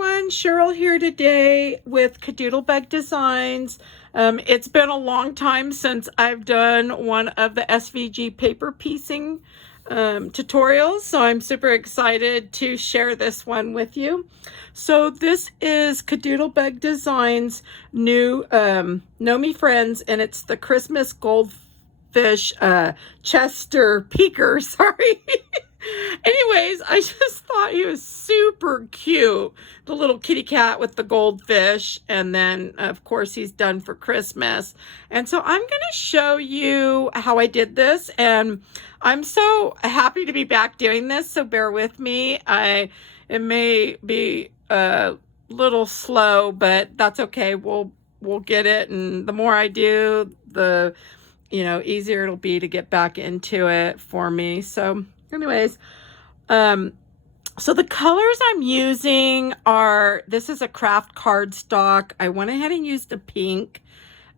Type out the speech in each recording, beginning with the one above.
everyone, Cheryl here today with KaDoodle Bug Designs. It's been a long time since I've done one of the SVG paper piecing tutorials, so I'm super excited to share this one with you. So this is KaDoodle Bug Designs new Gnomie Friends, and it's the Christmas Goldfish Chester Peeker, sorry. Anyways, I just thought he was super cute. The little kitty cat with the goldfish. And then, of course, he's done for Christmas. And so I'm going to show you how I did this. And I'm so happy to be back doing this. So bear with me. It may be a little slow, but that's okay. We'll get it. And the more I do, the easier it'll be to get back into it for me. So anyways, so the colors I'm using are, this is a craft cardstock. I went ahead and used a pink.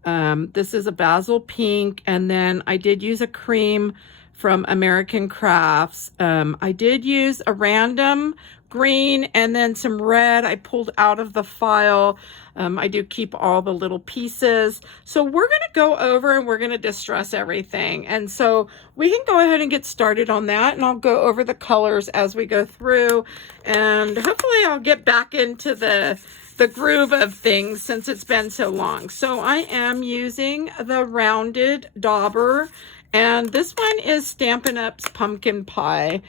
This is a basil pink, and then I did use a cream from American Crafts. I did use a random green and then some red I pulled out of the file. I do keep all the little pieces. So we're going to go over and we're going to distress everything. And so we can go ahead and get started on that, and I'll go over the colors as we go through, and hopefully I'll get back into the groove of things since it's been so long. So I am using the rounded dauber, and this one is Stampin' Up's Pumpkin Pie.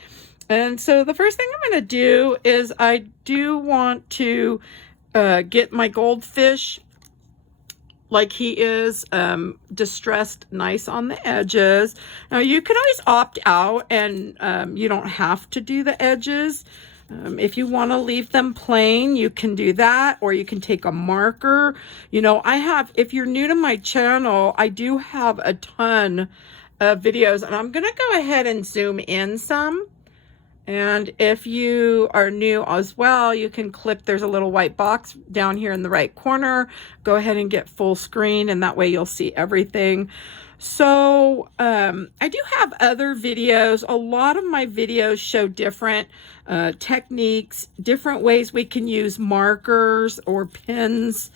And so the first thing I'm going to do is I do want to get my goldfish like he is, distressed nice on the edges. Now you can always opt out and you don't have to do the edges. If you want to leave them plain, you can do that, or you can take a marker. If you're new to my channel, I do have a ton of videos, and I'm going to go ahead and zoom in some. And if you are new as well, you can click, there's a little white box down here in the right corner. Go ahead and get full screen, and that way you'll see everything. So I do have other videos. A lot of my videos show different techniques, different ways we can use markers or pens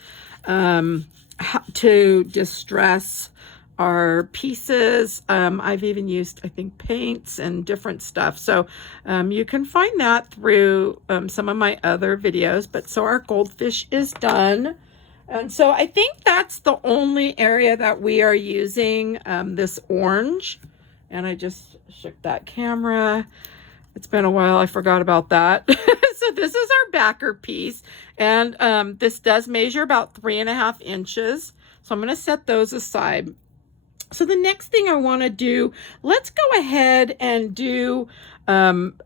to distress our pieces. I've even used, I think, paints and different stuff. So you can find that through some of my other videos. But so our goldfish is done. And so I think that's the only area that we are using this orange. And I just shook that camera. It's been a while. I forgot about that. So this is our backer piece. And this does measure about 3.5 inches. So I'm going to set those aside. So the next thing I want to do, let's go ahead and do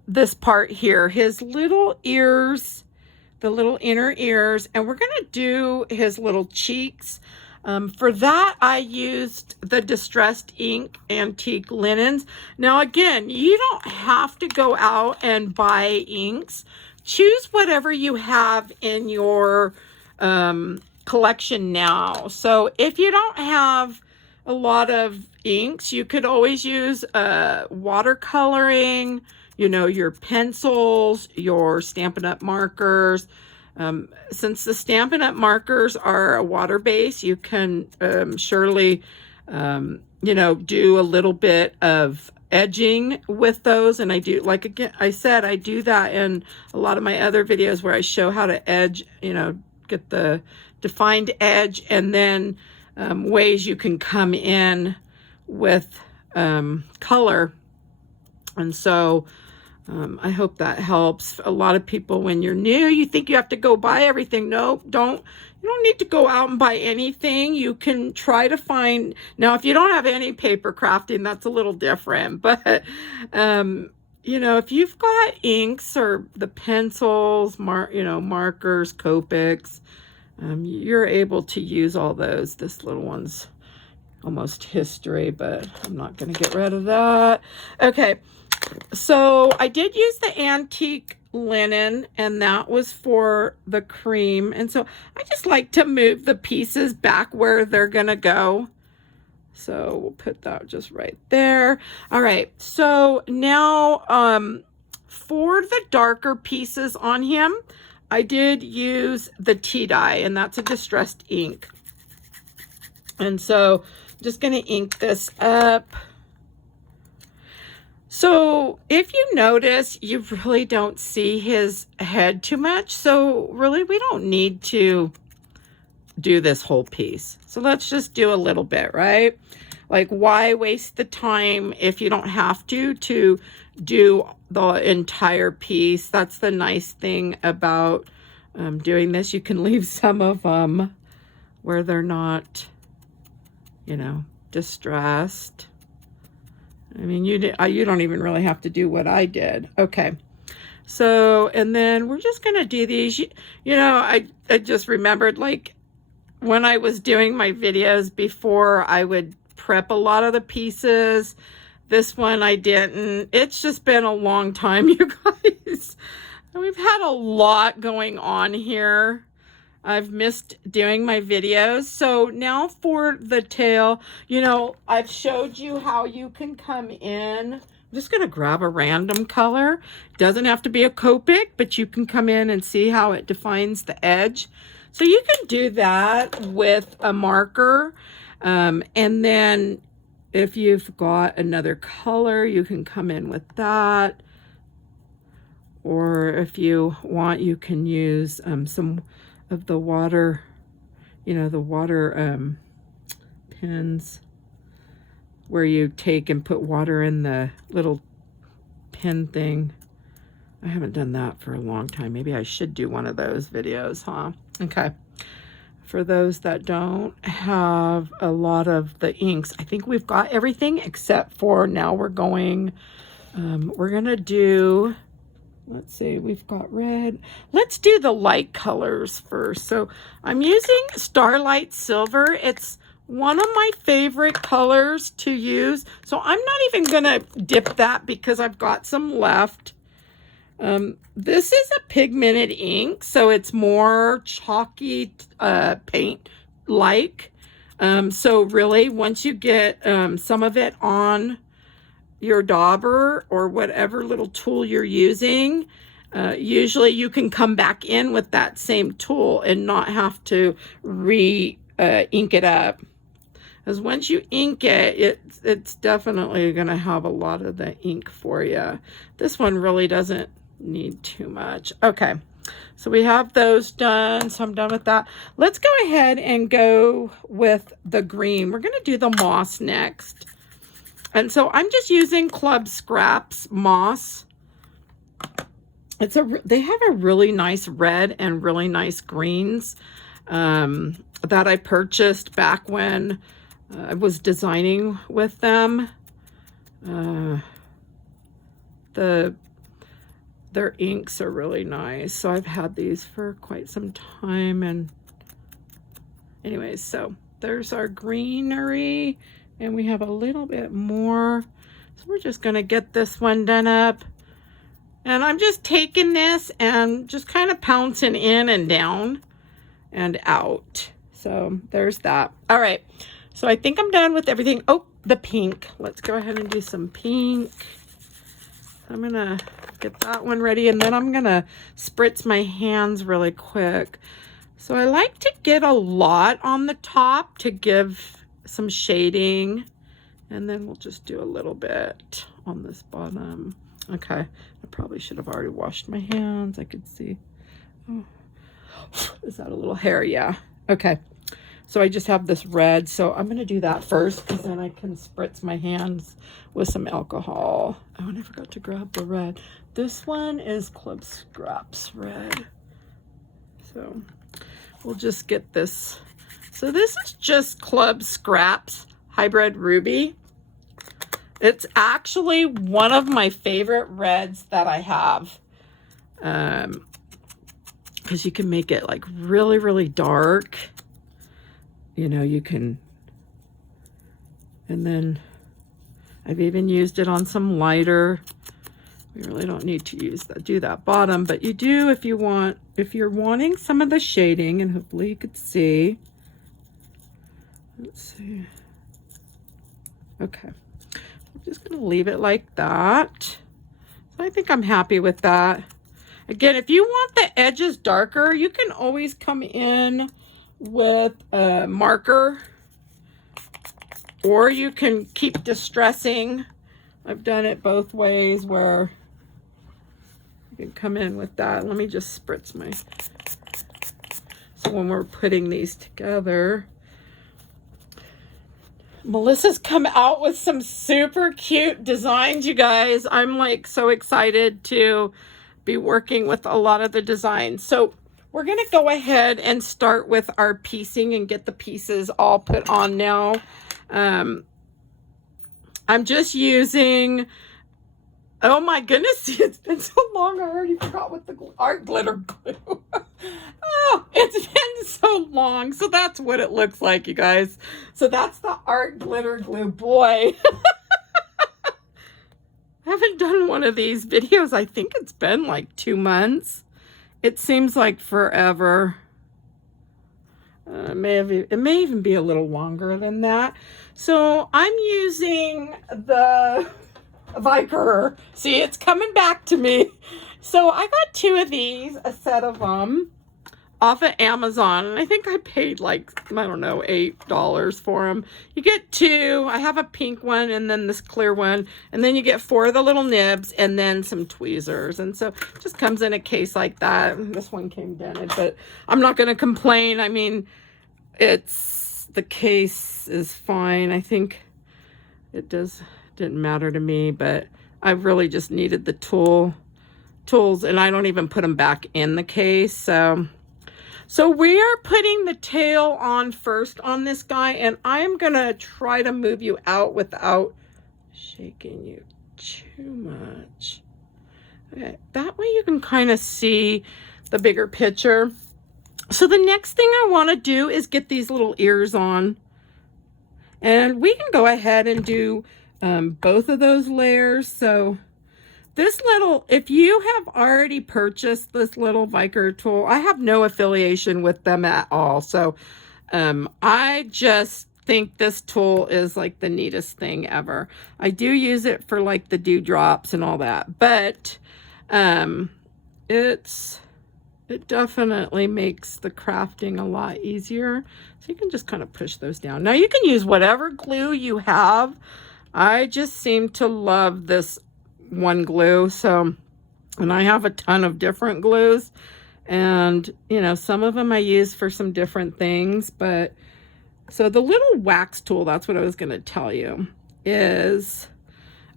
this part here, his little ears, the little inner ears, and we're going to do his little cheeks. For that, I used the Distressed Ink Antique Linens. Now, again, you don't have to go out and buy inks. Choose whatever you have in your collection now. So if you don't have a lot of inks, you could always use watercoloring, your pencils, your Stampin' Up markers. Since the Stampin' Up markers are a water base, you can surely, do a little bit of edging with those. And I do, like again, I said, I do that in a lot of my other videos where I show how to edge, get the defined edge, and then ways you can come in with color. And so I hope that helps. A lot of people, when you're new, you think you have to go buy everything. No, don't. You don't need to go out and buy anything. You can try to find, now if you don't have any paper crafting, that's a little different, but if you've got inks or the pencils, markers, Copics, you're able to use all those. This little one's almost history, but I'm not going to get rid of that. Okay, so I did use the antique linen, and that was for the cream. And so I just like to move the pieces back where they're going to go. So we'll put that just right there. All right, so now for the darker pieces on him, I did use the tea dye, and that's a distressed ink. And so I'm just going to ink this up. So if you notice, you really don't see his head too much. So really, we don't need to do this whole piece. So let's just do a little bit, right? Like, why waste the time if you don't have to do the entire piece? That's the nice thing about doing this. You can leave some of them where they're not, you know, distressed. I mean, you don't even really have to do what I did. Okay. So, and then we're just going to do these. You know, I just remembered, like, when I was doing my videos before, I would prep a lot of the pieces. This one I didn't. It's just been a long time, you guys. We've had a lot going on here. I've missed doing my videos. So now for the tail, you know, I've showed you how you can come in. I'm just going to grab a random color. Doesn't have to be a Copic, but you can come in and see how it defines the edge. So you can do that with a marker. And then if you've got another color, you can come in with that. Or if you want, you can use some of the water, you know, the water pins where you take and put water in the little pin thing. I haven't done that for a long time. Maybe I should do one of those videos, huh? Okay. For those that don't have a lot of the inks, I think we've got everything except for now we're going to do, let's see, we've got red. Let's do the light colors first. So I'm using Starlite Silver. It's one of my favorite colors to use. So I'm not even going to dip that because I've got some left. This is a pigmented ink, so it's more chalky paint-like. So really, once you get some of it on your dauber or whatever little tool you're using, usually you can come back in with that same tool and not have to ink it up. Because once you ink it, it's definitely going to have a lot of the ink for you. This one really doesn't need too much. Okay, so we have those done, so I'm done with that. Let's go ahead and go with the green. We're going to do the moss next. And so I'm just using Club Scraps moss. They have a really nice red and really nice greens that I purchased back when I was designing with them. Their inks are really nice. So I've had these for quite some time. And anyways, so there's our greenery. And we have a little bit more. So we're just going to get this one done up. And I'm just taking this and just kind of pouncing in and down and out. So there's that. All right. So I think I'm done with everything. Oh, the pink. Let's go ahead and do some pink. I'm going to get that one ready, and then I'm going to spritz my hands really quick. So I like to get a lot on the top to give some shading, and then we'll just do a little bit on this bottom. Okay, I probably should have already washed my hands. I could see. Oh. Is that a little hair? Yeah. Okay. So I just have this red, so I'm going to do that first because then I can spritz my hands with some alcohol. Oh, and I forgot to grab the red. This one is Club Scraps red. So we'll just get this. So this is just Club Scraps Hybrid Ruby. It's actually one of my favorite reds that I have. Because you can make it like really, really dark. You know, you can, and then I've even used it on some lighter. We really don't need to do that bottom, but you do if you want, if you're wanting some of the shading, and hopefully you could see. Let's see. Okay. I'm just going to leave it like that. So I think I'm happy with that. Again, if you want the edges darker, you can always come in with a marker, or you can keep distressing. I've done it both ways where you can come in with that. Let me just spritz my, so when we're putting these together. Melissa's come out with some super cute designs, you guys. I'm like so excited to be working with a lot of the designs. So we're gonna go ahead and start with our piecing and get the pieces all put on now. I'm just using, oh my goodness, it's been so long, I already forgot what the art glitter glue. Oh, it's been so long. So that's what it looks like, you guys. So that's the art glitter glue. Boy, I haven't done one of these videos. I think it's been like 2 months. It seems like forever. It may even be a little longer than that. So I'm using the Viker. See, it's coming back to me. So I got 2 of these, a set of them, off of Amazon. And I think I paid like, I don't know, $8 for them. You get 2. I have a pink one and then this clear one. And then you get 4 of the little nibs and then some tweezers. And so it just comes in a case like that. This one came dented, but I'm not going to complain. I mean, the case is fine. I think it didn't matter to me, but I really just needed the tools, and I don't even put them back in the case. So we are putting the tail on first on this guy, and I'm gonna try to move you out without shaking you too much. Okay, that way you can kind of see the bigger picture. So the next thing I want to do is get these little ears on, and we can go ahead and do both of those layers. So this little, if you have already purchased this little Viker tool, I have no affiliation with them at all. So I just think this tool is like the neatest thing ever. I do use it for like the dewdrops and all that, but it definitely makes the crafting a lot easier. So you can just kind of push those down. Now you can use whatever glue you have. I just seem to love this one glue. So, and I have a ton of different glues, and you know, some of them I use for some different things, but so the little wax tool, that's what I was going to tell you, is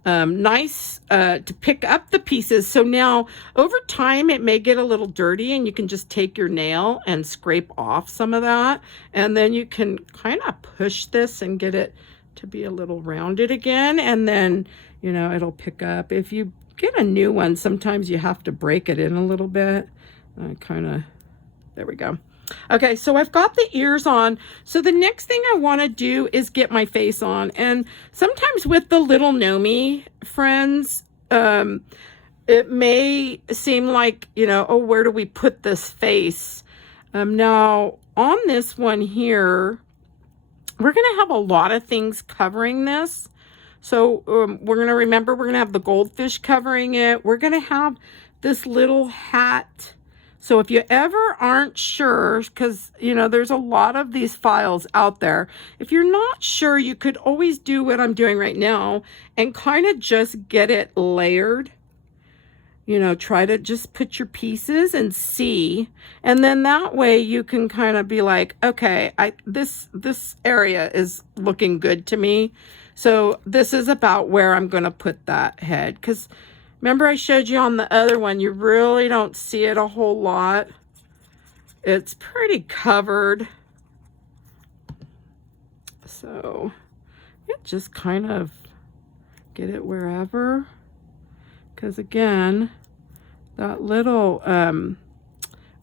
nice to pick up the pieces. So now over time it may get a little dirty, and you can just take your nail and scrape off some of that, and then you can kind of push this and get it to be a little rounded again, and then you know it'll pick up. If you get a new one, sometimes you have to break it in a little bit. There we go. Okay, so I've got the ears on. So the next thing I want to do is get my face on. And sometimes with the little Gnomie friends, it may seem like, you know, oh, where do we put this face? Now, on this one here, we're going to have a lot of things covering this. So we're going to remember, we're going to have the goldfish covering it. We're going to have this little hat. So if you ever aren't sure, because, you know, there's a lot of these files out there. If you're not sure, you could always do what I'm doing right now and kind of just get it layered. You know, try to just put your pieces and see. And then that way you can kind of be like, okay, this area is looking good to me. So this is about where I'm going to put that head. Because remember I showed you on the other one, you really don't see it a whole lot. It's pretty covered. So you just kind of get it wherever. Because again, that little,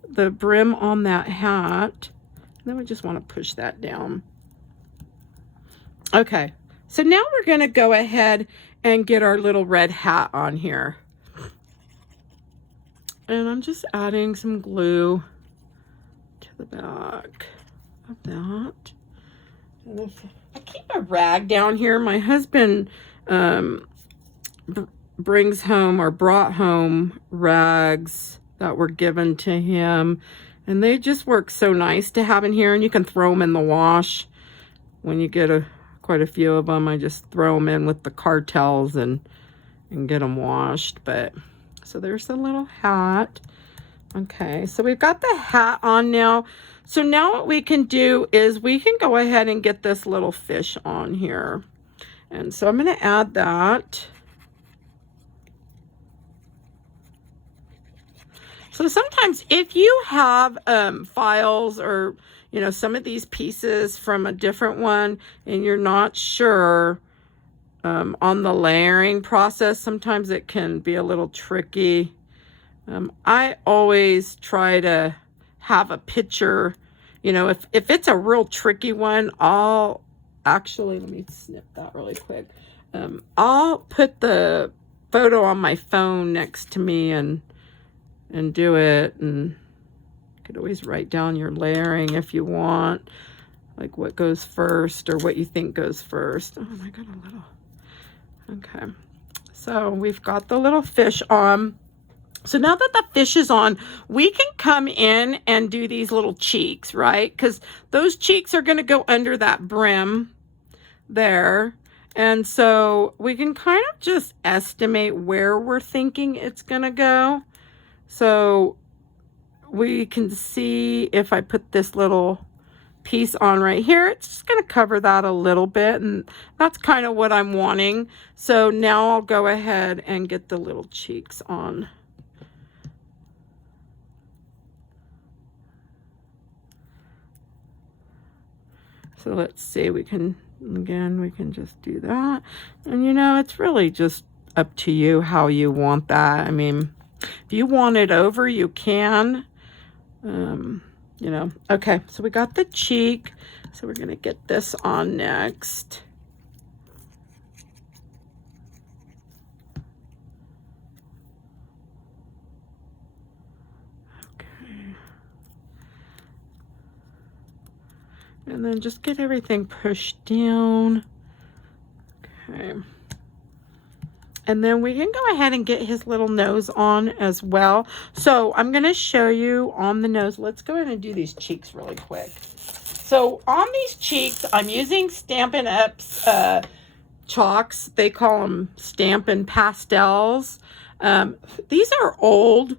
the brim on that hat, then we just want to push that down. Okay, so now we're going to go ahead and get our little red hat on here. And I'm just adding some glue to the back of that. And if I keep a rag down here. My husband brings home or brought home rags that were given to him. And they just work so nice to have in here. And you can throw them in the wash. When you get quite a few of them, I just throw them in with the cartels and get them washed. But so there's the little hat. Okay, so we've got the hat on now. So now what we can do is we can go ahead and get this little fish on here. And so I'm going to add that. So sometimes if you have files or, you know, some of these pieces from a different one and you're not sure on the layering process, sometimes it can be a little tricky. I always try to have a picture, you know, if it's a real tricky one, I'll actually, let me snip that really quick. I'll put the photo on my phone next to me and do it. And you could always write down your layering if you want, like what goes first or what you think goes first. Oh my God, a little. Okay, so we've got the little fish on. So now that the fish is on, we can come in and do these little cheeks, right? Because those cheeks are going to go under that brim there. And so we can kind of just estimate where we're thinking it's going to go. So we can see if I put this little piece on right here, it's just going to cover that a little bit, and that's kind of what I'm wanting. So now I'll go ahead and get the little cheeks on. So let's see, we can just do that. And you know, it's really just up to you how you want that. I mean, if you want it over, you can. You know, okay, so we got the cheek. So we're gonna get this on next. Okay. And then just get everything pushed down. Okay. And then we can go ahead and get his little nose on as well. So I'm going to show you on the nose. Let's go ahead and do these cheeks really quick. So on these cheeks, I'm using stampinUp's chalks. They call them Stampin' Pastels. These are old,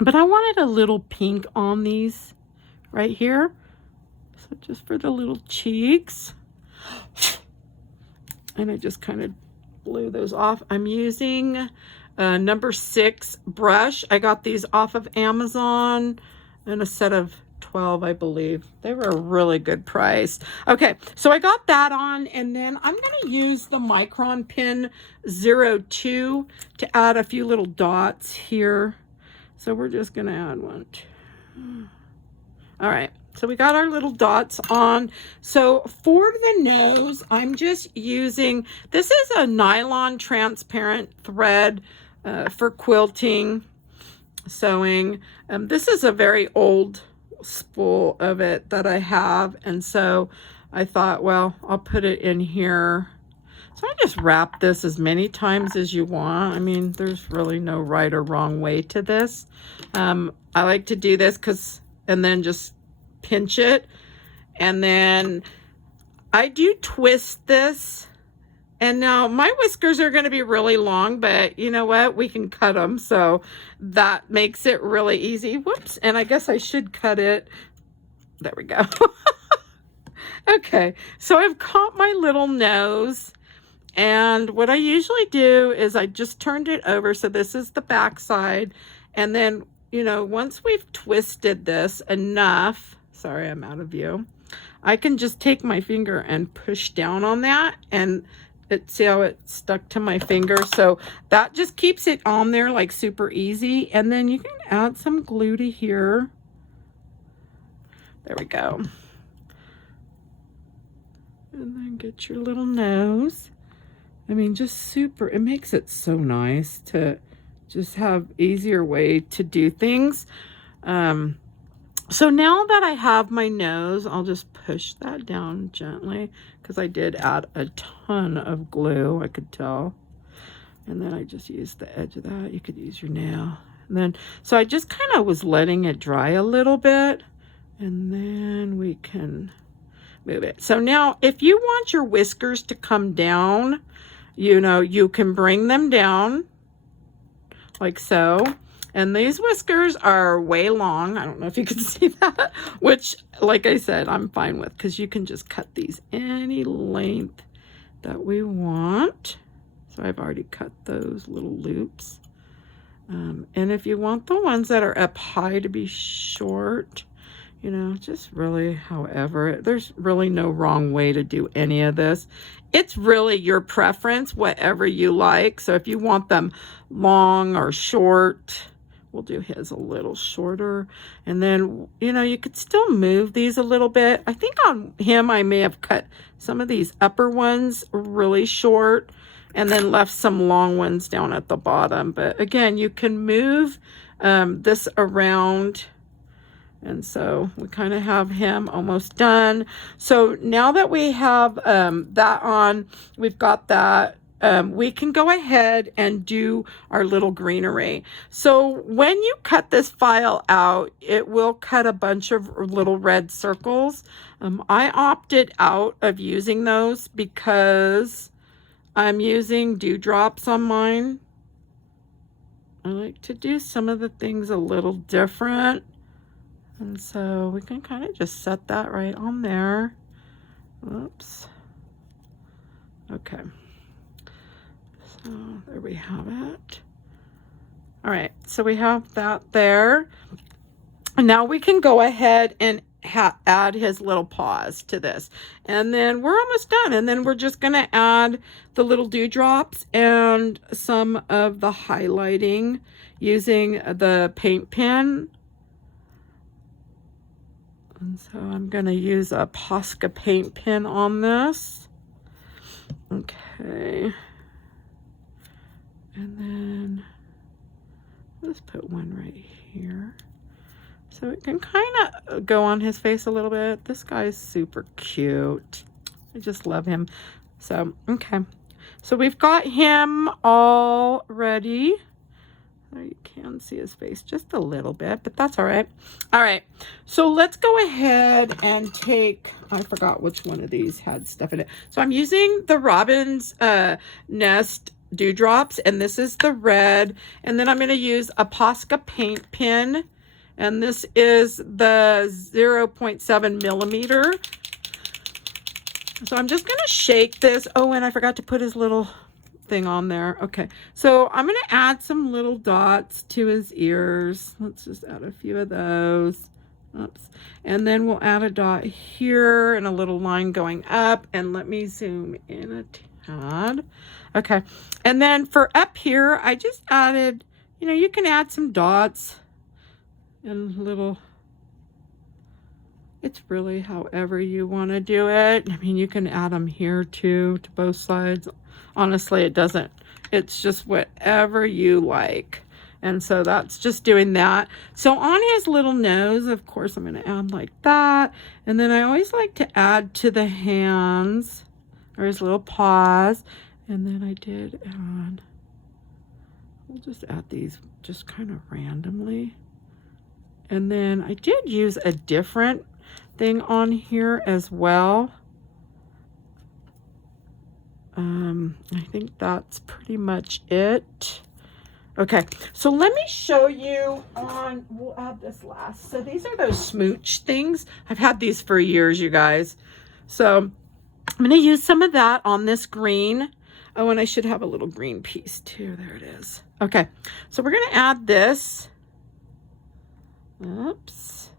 but I wanted a little pink on these right here. So just for the little cheeks. And I just kind of blew those off. I'm using number 6 brush. I got these off of Amazon in a set of 12, I believe. They were a really good price. Okay, so I got that on, and then I'm going to use the Micron Pen 02 to add a few little dots here. So we're just going to add one. All right. So we got our little dots on. So for the nose, I'm just using, this is a nylon transparent thread for quilting, sewing. This is a very old spool of it that I have. And so I thought, well, I'll put it in here. So I just wrap this as many times as you want. I mean, there's really no right or wrong way to this. I like to do this and then just pinch it, and then I do twist this. And now my whiskers are going to be really long, but you know what, we can cut them, so that makes it really easy. Whoops, and I guess I should cut it. There we go. Okay, so I've caught my little nose, and what I usually do is I just turned it over, so this is the back side, and then, you know, once we've twisted this enough, sorry, I'm out of view, I can just take my finger and push down on that, and see how it stuck to my finger? So that just keeps it on there like super easy. And then you can add some glue to here. There we go. And then get your little nose. I mean, just super, it makes it so nice to just have easier way to do things. So now that I have my nose, I'll just push that down gently, because I did add a ton of glue, I could tell. And then I just use the edge of that. You could use your nail. And then, so I just kind of was letting it dry a little bit, and then we can move it. So now if you want your whiskers to come down, you know, you can bring them down like so. And these whiskers are way long. I don't know if you can see that, which, like I said, I'm fine with, because you can just cut these any length that we want. So I've already cut those little loops. And if you want the ones that are up high to be short, you know, just really however, there's really no wrong way to do any of this. It's really your preference, whatever you like. So if you want them long or short, we'll do his a little shorter. And then, you know, you could still move these a little bit. I think on him, I may have cut some of these upper ones really short and then left some long ones down at the bottom. But again, you can move this around. And so we kind of have him almost done. So now that we have that on, we've got that, we can go ahead and do our little greenery. So when you cut this file out, it will cut a bunch of little red circles. I opted out of using those because I'm using dewdrops on mine. I like to do some of the things a little different. And so we can kind of just set that right on there. Oops. Okay. So there we have it. All right, so we have that there. And now we can go ahead and add his little paws to this. And then we're almost done. And then we're just going to add the little dewdrops and some of the highlighting using the paint pen. And so I'm going to use a Posca paint pen on this. Okay. And then let's put one right here. So it can kind of go on his face a little bit. This guy's super cute. I just love him. So, okay. So we've got him all ready. There you can see his face just a little bit, but that's all right. All right, so let's go ahead and take, I forgot which one of these had stuff in it. So I'm using the Robin's Nest dewdrops, and this is the red. And then I'm going to use a Posca paint pen, and this is the 0.7 millimeter. So I'm just going to shake this. Oh, and I forgot to put his little thing on there. Okay, so I'm going to add some little dots to his ears. Let's just add a few of those. Oops. And then we'll add a dot here and a little line going up. And let me zoom in a tad. Okay, and then for up here, I just added, you know, you can add some dots and little, it's really however you want to do it. I mean, you can add them here too, to both sides. Honestly, it doesn't, it's just whatever you like. And so that's just doing that. So on his little nose, of course, I'm going to add like that. And then I always like to add to the hands or his little paws. And then I did add, we'll just add these just kind of randomly. And then I did use a different thing on here as well. I think that's pretty much it. Okay, so let me show you on, we'll add this last. So these are those smooch things. I've had these for years, you guys. So I'm going to use some of that on this green. Oh, and I should have a little green piece too. There it is. Okay, so we're going to add this. Oops.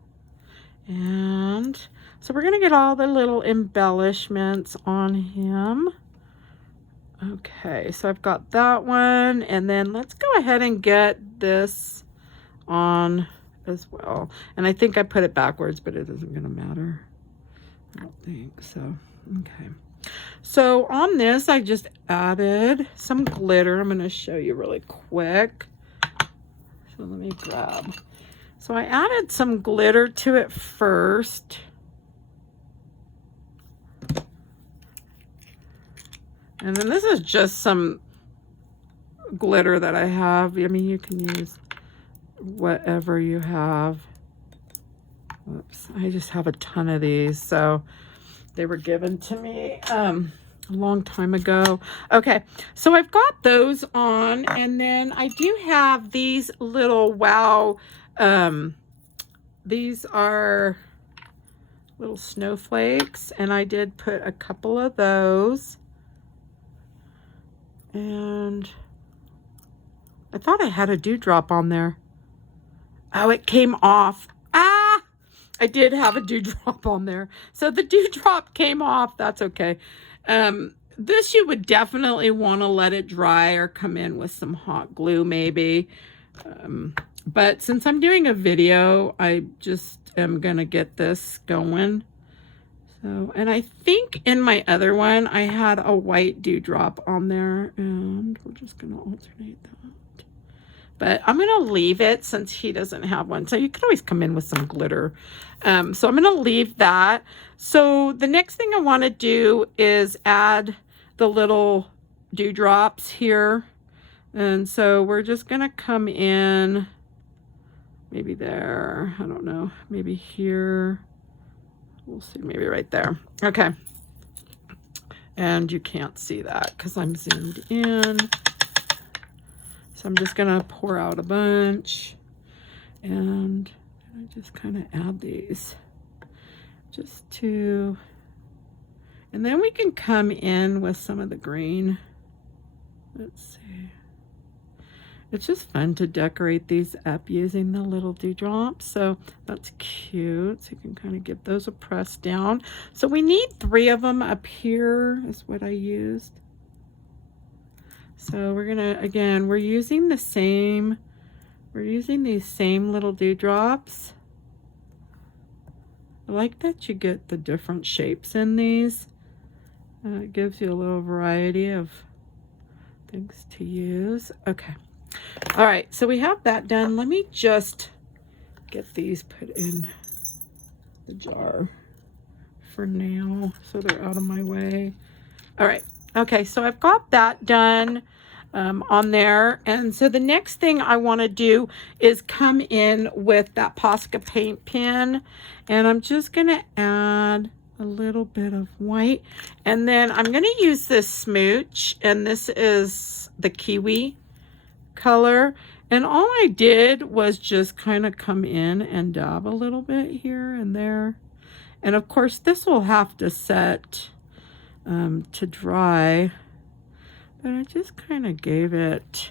And so we're going to get all the little embellishments on him. Okay, so I've got that one, and then let's go ahead and get this on as well. And I think I put it backwards, but it isn't going to matter. I don't think so. Okay. So on this, I just added some glitter. I'm going to show you really quick. So let me grab. So I added some glitter to it first. And then this is just some glitter that I have. I mean, you can use whatever you have. Whoops, I just have a ton of these, so they were given to me a long time ago. Okay, so I've got those on, and then I do have these little wow, these are little snowflakes, and I did put a couple of those, and I thought I had a dewdrop on there. Oh, it came off. Ah, I did have a dewdrop on there. So the dewdrop came off. That's okay. This you would definitely want to let it dry or come in with some hot glue maybe. But since I'm doing a video, I just am going to get this going. So, and I think in my other one, I had a white dewdrop on there, and we're just going to alternate that. But I'm going to leave it since he doesn't have one. So you could always come in with some glitter. So I'm going to leave that. So the next thing I want to do is add the little dewdrops here. And so we're just going to come in maybe there. I don't know. Maybe here. We'll see. Maybe right there. Okay. And you can't see that because I'm zoomed in. So I'm just going to pour out a bunch, and I just kind of add these just to, and then we can come in with some of the green. Let's see. It's just fun to decorate these up using the little dewdrops. So that's cute. So you can kind of get those a press down. So we need 3 of them up here is what I used. So we're gonna, again, we're using these same little dewdrops. I like that you get the different shapes in these. It gives you a little variety of things to use. Okay. All right, so we have that done. Let me just get these put in the jar for now so they're out of my way. All right. Okay, so I've got that done on there. And so the next thing I want to do is come in with that Posca paint pen. And I'm just going to add a little bit of white. And then I'm going to use this smooch. And this is the kiwi color. And all I did was just kind of come in and dab a little bit here and there. And of course, this will have to set to dry, but I just kind of gave it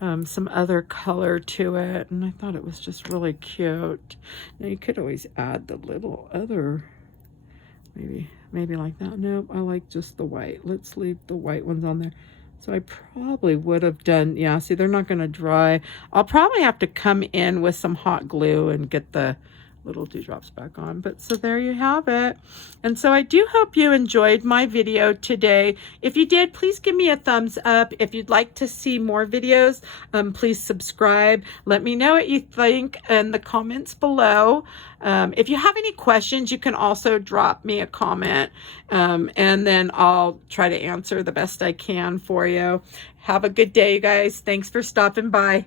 some other color to it, and I thought it was just really cute. Now you could always add the little other, maybe like that. Nope, I like just the white. Let's leave the white ones on there. So I probably would have done, yeah, see, they're not going to dry. I'll probably have to come in with some hot glue and get the little dewdrops back on. But so there you have it. And so I do hope you enjoyed my video today. If you did, please give me a thumbs up. If you'd like to see more videos, please subscribe. Let me know what you think in the comments below. If you have any questions, you can also drop me a comment, and then I'll try to answer the best I can for you. Have a good day, you guys. Thanks for stopping by.